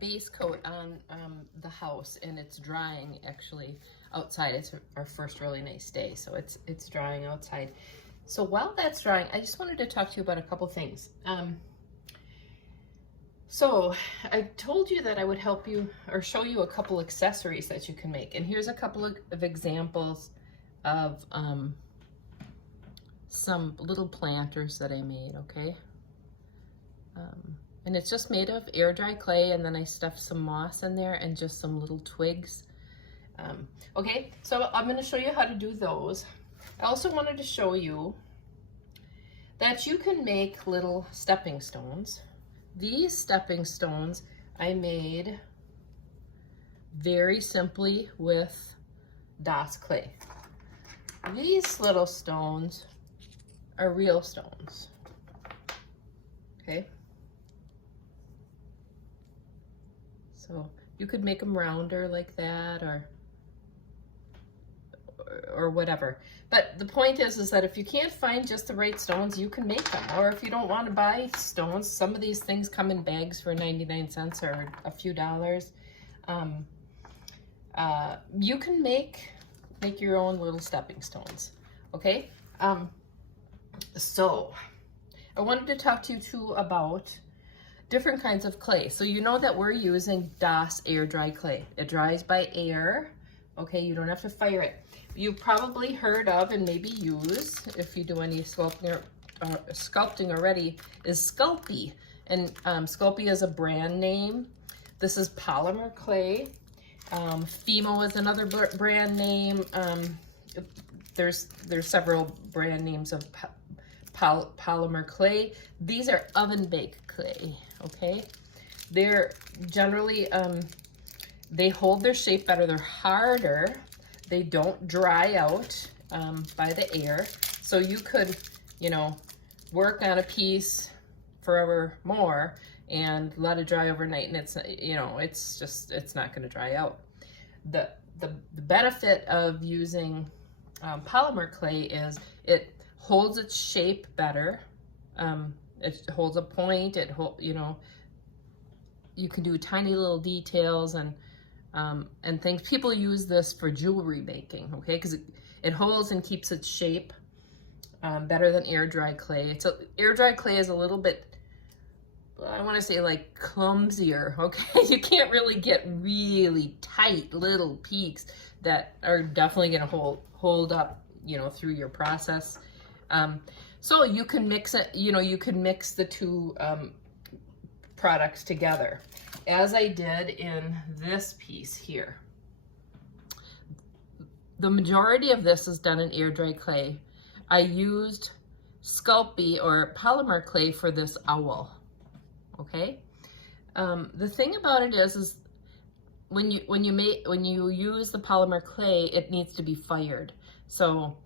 base coat on the house, and it's drying actually outside. It's our first really nice day, so it's drying outside. So while that's drying, I just wanted to talk to you about a couple things. So I told you that I would help you or show you a couple accessories that you can make, and here's a couple of examples of some little planters that I made, okay? And it's just made of air dry clay, and then I stuffed some moss in there and just some little twigs. Okay, so I'm going to show you how to do those. I also wanted to show you that you can make little stepping stones. These stepping stones I made very simply with DOS clay. These little stones are real stones, okay? So you could make them rounder like that or whatever. But the point is that if you can't find just the right stones, you can make them. Or if you don't want to buy stones, some of these things come in bags for 99 cents or a few dollars. You can make your own little stepping stones, okay? So I wanted to talk to you too about different kinds of clay. So you know that we're using DOS air dry clay. It dries by air, okay? You don't have to fire it. You've probably heard of and maybe use, if you do any sculpting already, is Sculpey. And Sculpey is a brand name. This is Polymer Clay. Fimo is another brand name. There's several brand names of Polymer Clay. These are oven baked clay, okay? They're generally, they hold their shape better. They're harder. They don't dry out by the air. So you could, you know, work on a piece forever more and let it dry overnight, and it's, you know, it's not going to dry out. The benefit of using polymer clay is it holds its shape better. It holds a point. You know, you can do tiny little details and things. People use this for jewelry making, okay? Because it holds and keeps its shape better than air dry clay. Air dry clay is a little bit, I want to say, like, clumsier, okay? You can't really get really tight little peaks that are definitely going to hold up, you know, through your process. So you can mix it, you know, you can mix the two products together, as I did in this piece here. The majority of this is done in air dry clay. I used Sculpey or polymer clay for this owl, okay? The thing about it is when you use the polymer clay, it needs to be fired. So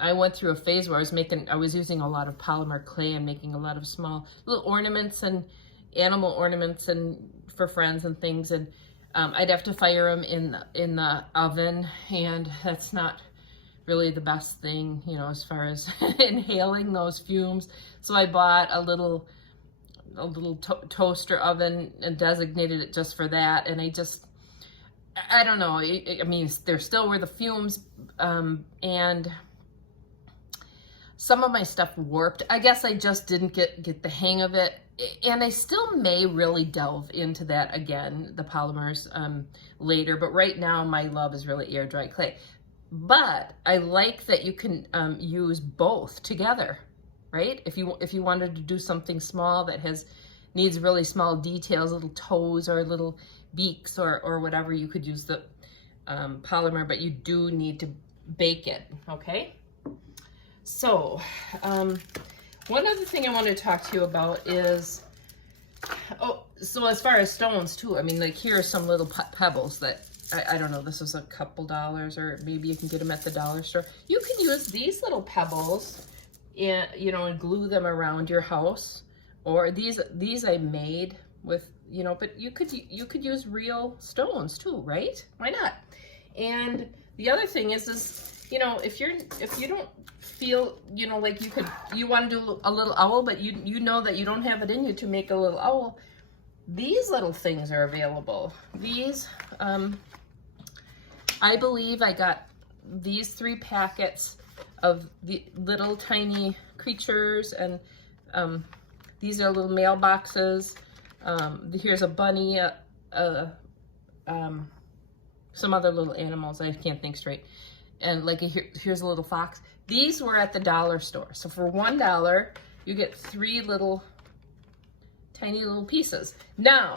I went through a phase where I was using a lot of polymer clay and making a lot of small little ornaments and animal ornaments and for friends and things, and I'd have to fire them in the oven, and that's not really the best thing, you know, as far as inhaling those fumes. So I bought a little toaster oven and designated it just for that, and I don't know, I mean, there still were the fumes, and some of my stuff warped. I guess I just didn't get the hang of it, and I still may really delve into that again, the polymers, later, but right now my love is really air dry clay. But I like that you can use both together, right? If you wanted to do something small that needs really small details, little toes or little beaks or whatever, you could use the polymer, but you do need to bake it, okay? So, one other thing I want to talk to you about is, so as far as stones too, I mean, like, here are some little pebbles that, I don't know, this was a couple dollars, or maybe you can get them at the dollar store. You can use these little pebbles and, you know, and glue them around your house, or these I made with, you know, but you could use real stones too, right? Why not? And the other thing is, you know, if you don't feel, you know, like you want to do a little owl, but you know that you don't have it in you to make a little owl, these little things are available. These, I believe I got these 3 packets of the little tiny creatures, and these are little mailboxes. Here's a bunny, some other little animals, I can't think straight. And like here's a little fox. These were at the dollar store. So for $1, you get 3 little tiny little pieces. Now,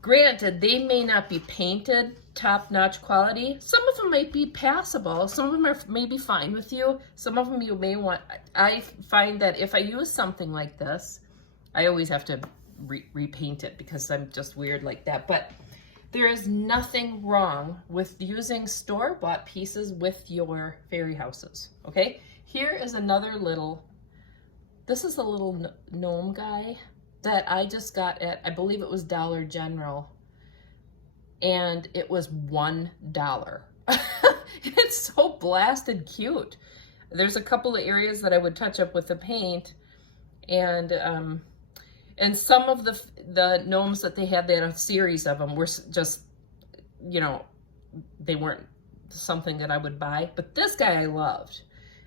granted, they may not be painted top-notch quality. Some of them might be passable. Some of them are maybe fine with you. Some of them you may want. I find that if I use something like this, I always have to repaint it because I'm just weird like that. But there is nothing wrong with using store-bought pieces with your fairy houses, okay? Here is another little, this is a little gnome guy that I just got at, I believe it was Dollar General, and it was $1. It's so blasted cute. There's a couple of areas that I would touch up with the paint, and some of the gnomes that they had a series of them were just, you know, they weren't something that I would buy. But this guy I loved,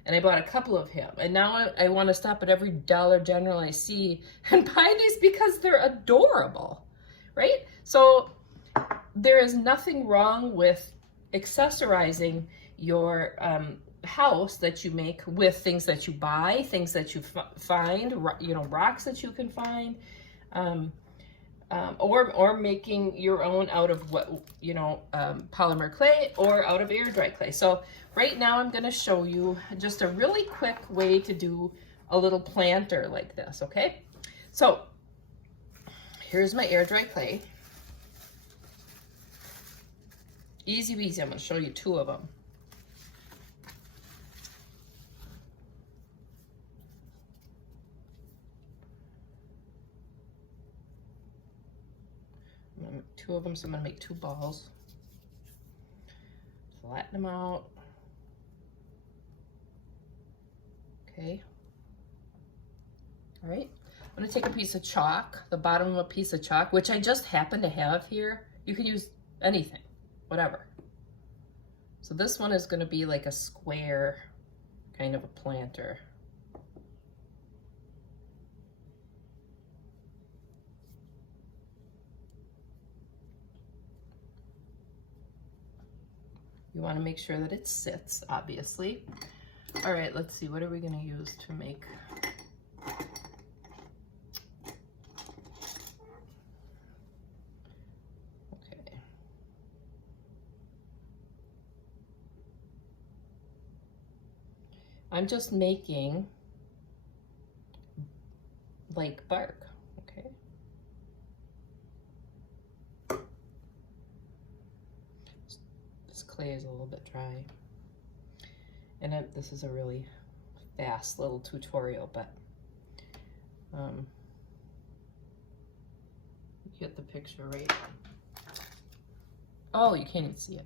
and I bought a couple of him. And now I want to stop at every Dollar General I see and buy these because they're adorable, right? So there is nothing wrong with accessorizing your house that you make with things that you buy, things that you find, you know, rocks that you can find, or making your own out of what, you know, polymer clay or out of air dry clay. So right now I'm going to show you just a really quick way to do a little planter like this, okay? So here's my air dry clay. Easy peasy, I'm going to show you 2 of them. I'm gonna make 2 of them, so I'm going to make 2 balls. Flatten them out. Okay. All right. I'm going to take a piece of chalk, the bottom of a piece of chalk, which I just happen to have here. You can use anything, whatever. So this one is going to be like a square kind of a planter. You want to make sure that it sits, obviously. All right, let's see, what are we going to use to make? Okay. I'm just making like bark, okay? This clay is a little bit dry. And this is a really fast little tutorial, but you get the picture, right? Oh, you can't even see it.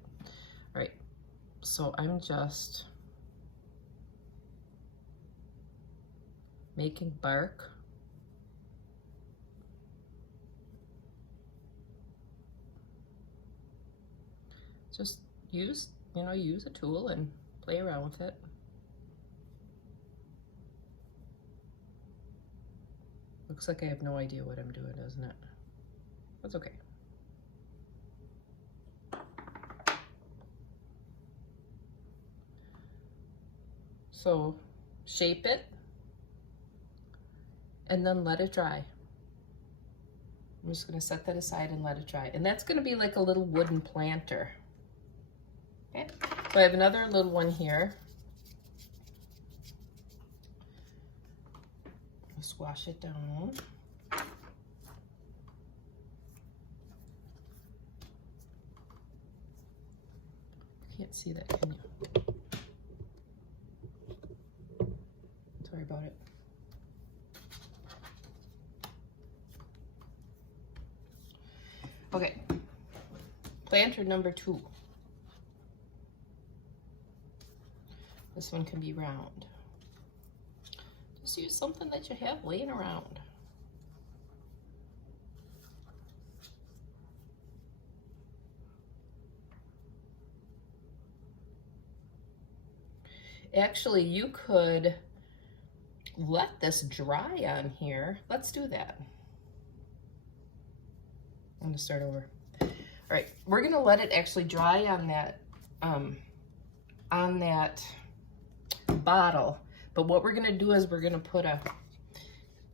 All right, so I'm just making bark. Just use a tool and play around with it. Looks like I have no idea what I'm doing, doesn't it? That's okay. So shape it and then let it dry. I'm just going to set that aside and let it dry. And that's going to be like a little wooden planter. Okay, so I have another little one here. I'll squash it down. Can't see that, can you? Sorry about it. Okay, planter number 2. This one can be round. Just use something that you have laying around. Actually, you could let this dry on here. Let's do that. I'm gonna start over. All right, we're gonna let it actually dry on that bottle. But what we're gonna do is we're gonna put a,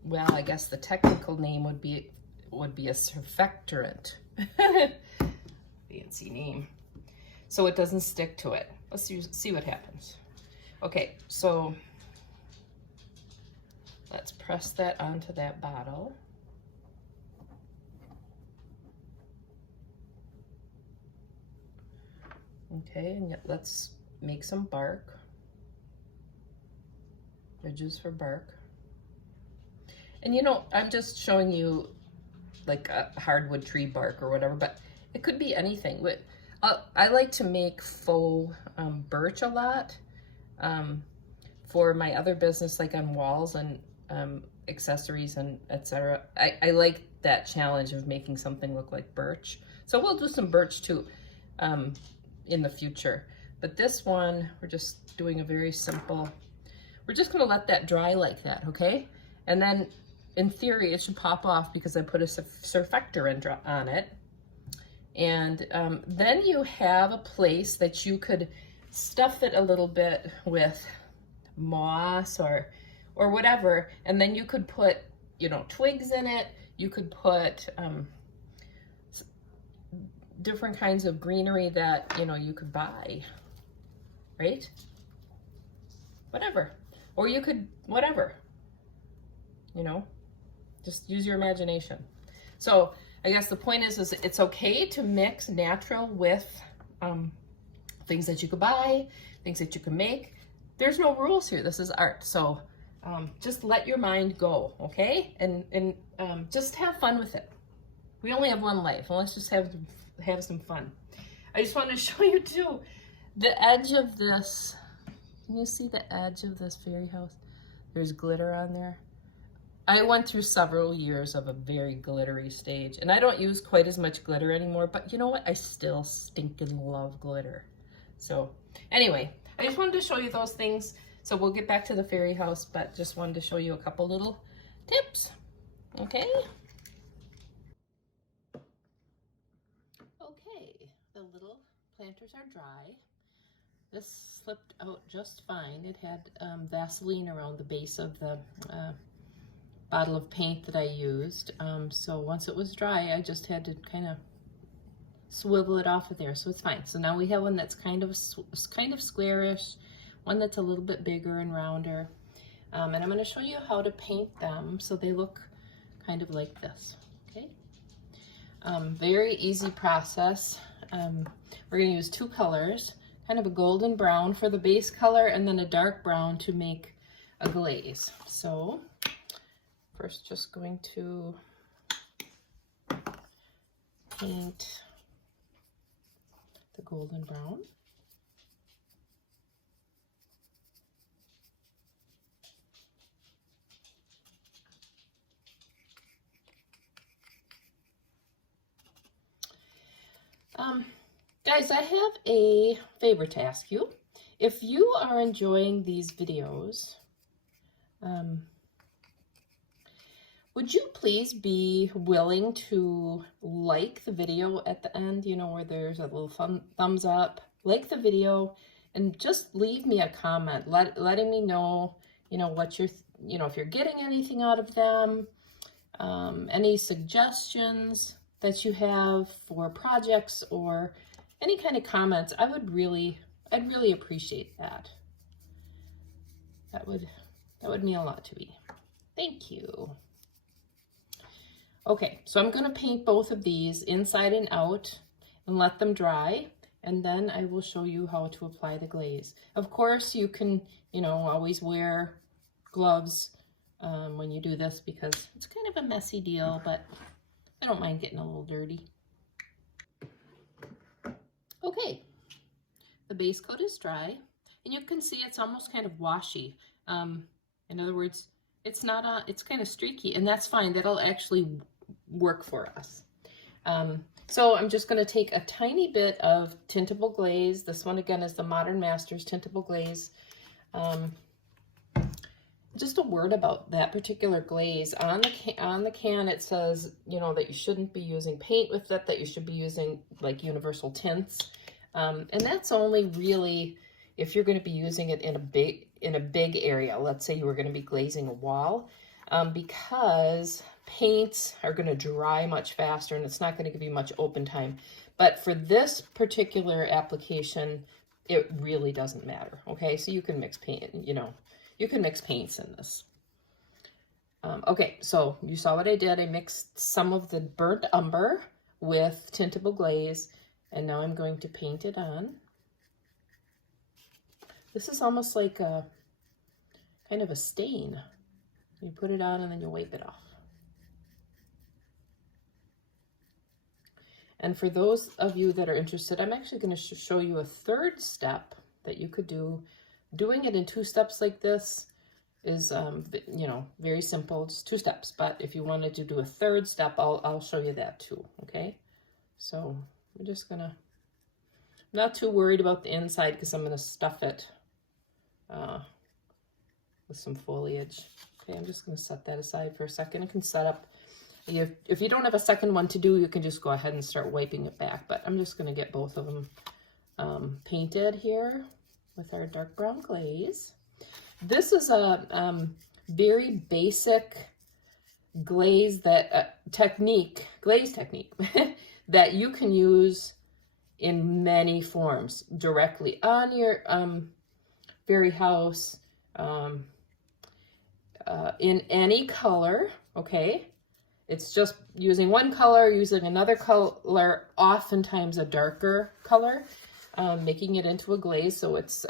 well, I guess the technical name would be a surfactant. Fancy name. So it doesn't stick to it. Let's see what happens. Okay, so let's press that onto that bottle. Okay, and let's make some bark. Ridges for bark. And you know, I'm just showing you like a hardwood tree bark or whatever, but it could be anything. I like to make faux birch a lot for my other business, like on walls and accessories and etc. I like that challenge of making something look like birch. So we'll do some birch too in the future. But this one, we're just doing a very simple, we're just gonna let that dry like that, okay? And then in theory, it should pop off because I put a surfactant on it. And then you have a place that you could stuff it a little bit with moss or whatever, and then you could put, you know, twigs in it. You could put different kinds of greenery that, you know, you could buy, right? Whatever. Or you could, whatever, you know, just use your imagination. So I guess the point is it's okay to mix natural with things that you could buy, things that you can make. There's no rules here. This is art. So just let your mind go, okay? And just have fun with it. We only have one life, and let's just have some fun. I just want to show you too, the edge of this. Can you see the edge of this fairy house? There's glitter on there. I went through several years of a very glittery stage, and I don't use quite as much glitter anymore, but you know what? I still stinking love glitter. So anyway, I just wanted to show you those things. So we'll get back to the fairy house, but just wanted to show you a couple little tips, okay? Okay, the little planters are dry. This slipped out just fine. It had Vaseline around the base of the bottle of paint that I used. So once it was dry, I just had to kind of swivel it off of there, so it's fine. So now we have one that's kind of squarish, one that's a little bit bigger and rounder. And I'm going to show you how to paint them so they look kind of like this, okay? Very easy process. We're going to use two colors, kind of a golden brown for the base color and then a dark brown to make a glaze. So first, just going to paint the golden brown. Guys, I have a favor to ask you. If you are enjoying these videos, would you please be willing to like the video at the end, you know, where there's a little thumbs up, like the video, and just leave me a comment, letting me know, you know, what you're, you know, if you're getting anything out of them, any suggestions that you have for projects or any kind of comments. I'd really appreciate that. That would mean a lot to me. Thank you. Okay, so I'm going to paint both of these inside and out and let them dry, and then I will show you how to apply the glaze. Of course, you can, you know, always wear gloves when you do this because it's kind of a messy deal, but I don't mind getting a little dirty. Okay, the base coat is dry, and you can see it's almost kind of washy. In other words, it's kind of streaky, and that's fine. That'll actually work for us. So I'm just going to take a tiny bit of tintable glaze. This one again is the Modern Masters tintable glaze. Just a word about that particular glaze. On the can it says, you know, that you shouldn't be using paint with it, that you should be using like universal tints. And that's only really if you're going to be using it in a big area. Let's say you were going to be glazing a wall, because paints are going to dry much faster and it's not going to give you much open time. But for this particular application, it really doesn't matter. Okay, so you can mix paint, you know, you can mix paints in this. Okay, so you saw what I did. I mixed some of the burnt umber with tintable glaze, and now I'm going to paint it on. This is almost like a kind of a stain. You put it on and then you wipe it off. And for those of you that are interested, I'm actually going to show you a third step that you could do. Doing it in 2 steps like this is, you know, very simple. It's 2 steps. But if you wanted to do a third step, I'll show you that too. Okay. So we're just gonna. I'm not too worried about the inside because I'm gonna stuff it with some foliage. Okay. I'm just gonna set that aside for a second. I can set up. If you don't have a second one to do, you can just go ahead and start wiping it back. But I'm just gonna get both of them painted here with our dark brown glaze. This is a very basic glaze glaze technique that you can use in many forms, directly on your very house, in any color, okay? It's just using one color, using another color, oftentimes a darker color, making it into a glaze so it's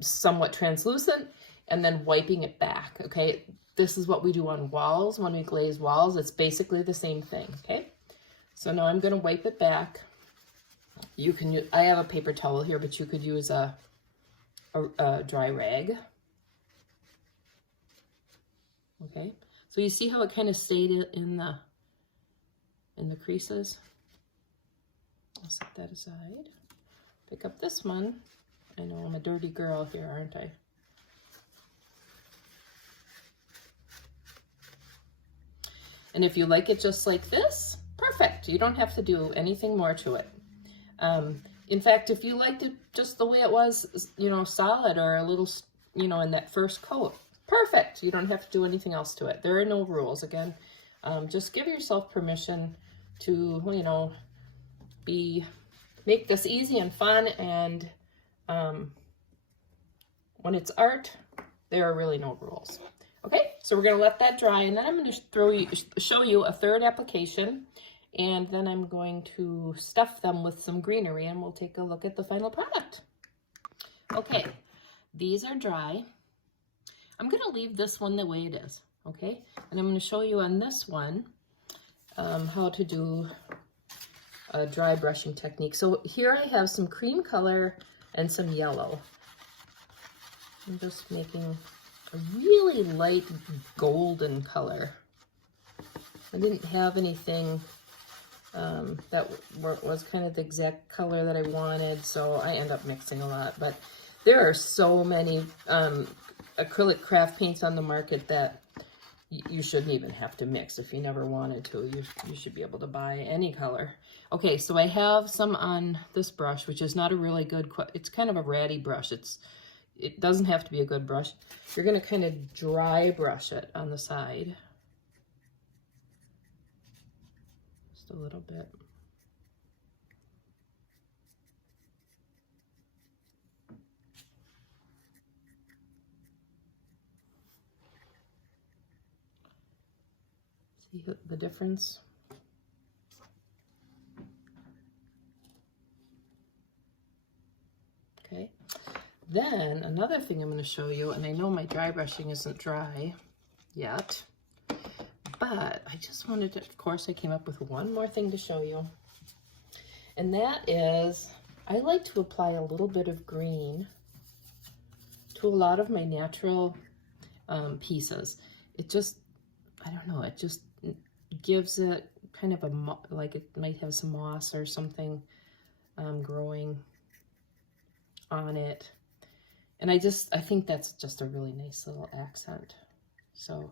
somewhat translucent, and then wiping it back. Okay, this is what we do on walls when we glaze walls. It's basically the same thing. Okay, so now I'm going to wipe it back. You can use, I have a paper towel here, but you could use a dry rag. Okay, so you see how it kind of stayed in the creases. I'll set that aside. Pick up this one. I know I'm a dirty girl here, aren't I? And if you like it just like this, perfect. You don't have to do anything more to it. In fact, if you liked it just the way it was, you know, solid or a little, you know, in that first coat, perfect. You don't have to do anything else to it. There are no rules. Again, just give yourself permission to, you know, make this easy and fun. And when it's art, there are really no rules. Okay, so we're going to let that dry, and then I'm going to show you a third application, and then I'm going to stuff them with some greenery, and we'll take a look at the final product. Okay, these are dry. I'm going to leave this one the way it is, okay? And I'm going to show you on this one how to do a dry brushing technique. So here I have some cream color and some yellow. I'm just making a really light golden color. I didn't have anything that was kind of the exact color that I wanted, so I end up mixing a lot. But there are so many acrylic craft paints on the market that you shouldn't even have to mix if you never wanted to. You should be able to buy any color. Okay, so I have some on this brush, which is not a really good, it's kind of a ratty brush. It doesn't have to be a good brush. You're going to kind of dry brush it on the side. Just a little bit. See the difference? Okay. Then another thing I'm going to show you, and I know my dry brushing isn't dry yet, but I just wanted to, of course, I came up with one more thing to show you. And that is, I like to apply a little bit of green to a lot of my natural pieces. It just, I don't know, it just gives it kind of a, like it might have some moss or something growing on it. And I think that's just a really nice little accent. So,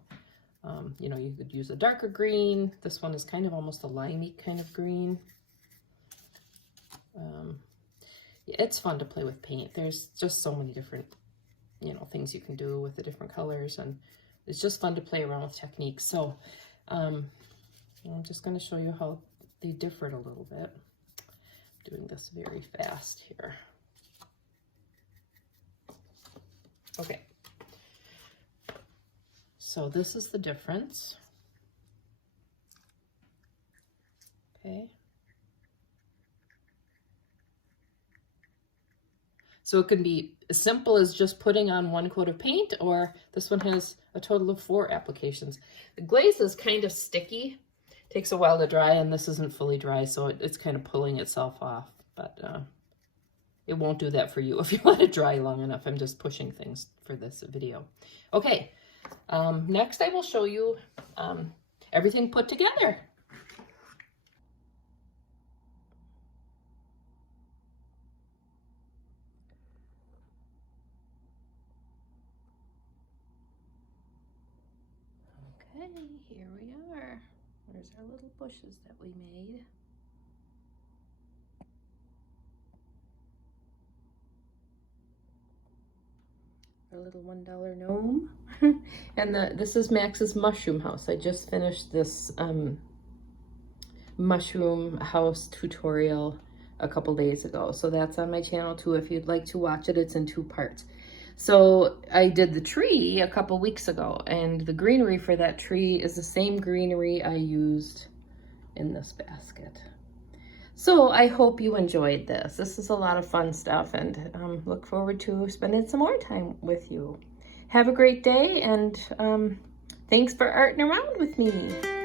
you know, you could use a darker green. This one is kind of almost a limey kind of green. Yeah, it's fun to play with paint. There's just so many different, you know, things you can do with the different colors, and it's just fun to play around with techniques. So I'm just going to show you how they differed a little bit. I'm doing this very fast here. Okay. So this is the difference. Okay. So it can be as simple as just putting on one coat of paint, or this one has a total of 4 applications. The glaze is kind of sticky. It takes a while to dry, and this isn't fully dry, so it's kind of pulling itself off. But it won't do that for you if you let it dry long enough. I'm just pushing things for this video. Okay, next I will show you everything put together. Okay, here we are. There's our little bushes that we made. Our little $1 gnome. And this is Max's mushroom house. I just finished this mushroom house tutorial a couple days ago. So that's on my channel too if you'd like to watch it. It's in 2 parts. So I did the tree a couple weeks ago, and the greenery for that tree is the same greenery I used in this basket. So I hope you enjoyed this. This is a lot of fun stuff, and look forward to spending some more time with you. Have a great day, and thanks for arting around with me.